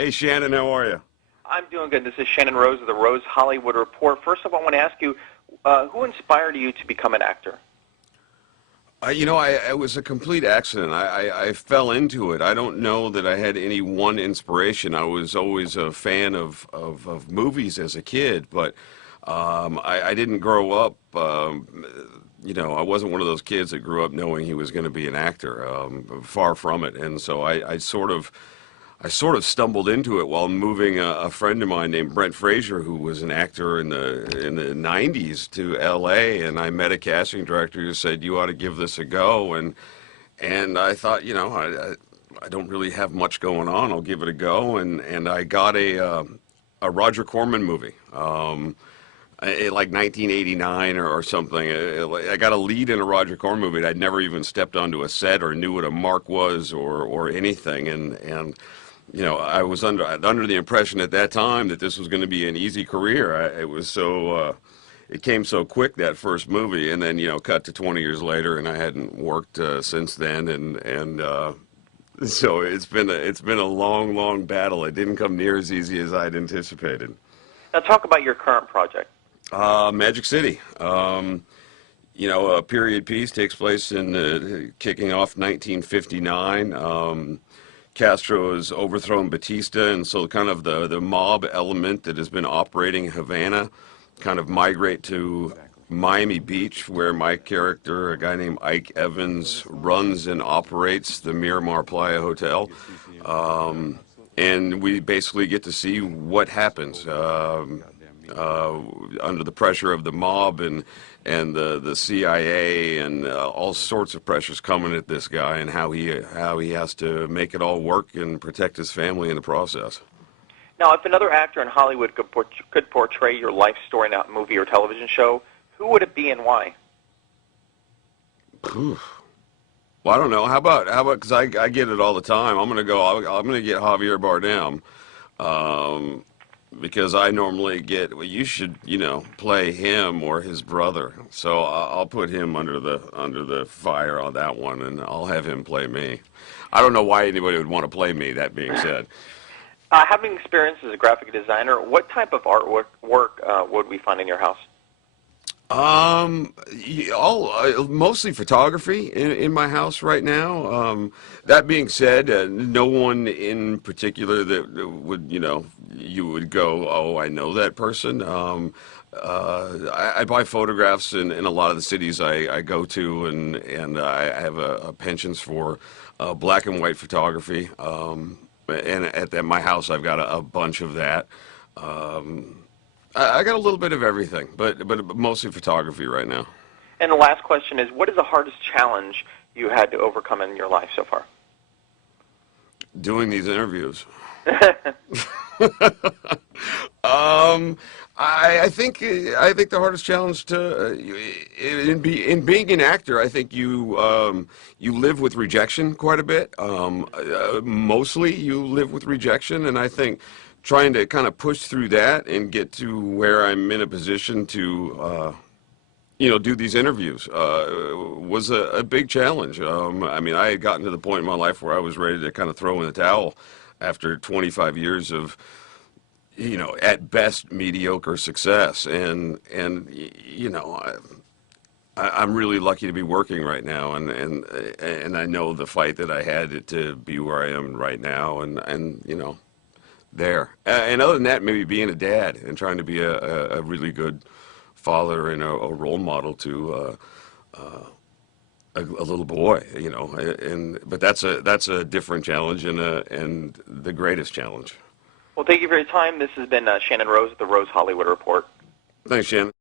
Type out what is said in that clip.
Hey, Shannon, how are you? I'm doing good. This is Shannon Rose of the Rose Hollywood Report. First of all, I want to ask you, who inspired you to become an actor? It was a complete accident. I fell into it. I don't know that I had any one inspiration. I was always a fan of movies as a kid, but I didn't grow up, I wasn't one of those kids that grew up knowing he was going to be an actor. Far from it. And so I sort of stumbled into it while moving a friend of mine named Brent Frazier, who was an actor in the 90s, to LA, and I met a casting director who said, "You ought to give this a go." And I thought, I don't really have much going on. I'll give it a go, and I got a Roger Corman movie. Like 1989 or something. I got a lead in a Roger Corman movie. I'd never even stepped onto a set or knew what a mark was or anything, and I was under the impression at that time that this was going to be an easy career. It came so quick, that first movie, and then cut to 20 years later, and I hadn't worked since then, and so it's been a long, long battle. It didn't come near as easy as I'd anticipated. Now, talk about your current project. Magic City. A period piece takes place in kicking off 1959. Castro has overthrown Batista, and so kind of the mob element that has been operating in Havana kind of migrate to Miami Beach, where my character, a guy named Ike Evans, runs and operates the Miramar Playa Hotel. And we basically get to see what happens under the pressure of the mob and the CIA and all sorts of pressures coming at this guy, and how he has to make it all work and protect his family in the process. Now, if another actor in Hollywood could portray your life story in a movie or television show, who would it be and why? Well, I don't know. How about because I get it all the time. I'm gonna get Javier Bardem. Because I normally get, well, you should, play him or his brother. So I'll put him under the fire on that one, and I'll have him play me. I don't know why anybody would want to play me, that being said. Having experience as a graphic designer, what type of artwork would we find in your house? Mostly photography in my house right now. That being said, no one in particular that would, you would go, oh, I know that person. I buy photographs in a lot of the cities I go to, and I have a penchant for black and white photography. And at my house, I've got a bunch of that. I got a little bit of everything, but mostly photography right now. And the last question is, what is the hardest challenge you had to overcome in your life so far? Doing these interviews. I think the hardest challenge in being an actor, I think you live with rejection quite a bit. Mostly you live with rejection, and I think trying to kind of push through that and get to where I'm in a position to, do these interviews was a big challenge. I had gotten to the point in my life where I was ready to kind of throw in the towel after 25 years of, at best mediocre success. And I'm really lucky to be working right now, and I know the fight that I had to be where I am right now, and there. And other than that, maybe being a dad and trying to be a really good father and a role model to a little boy, but that's a different challenge and the greatest challenge. Well, thank you for your time. This has been Shannon Rose at the Rose Hollywood Report. Thanks, Shannon.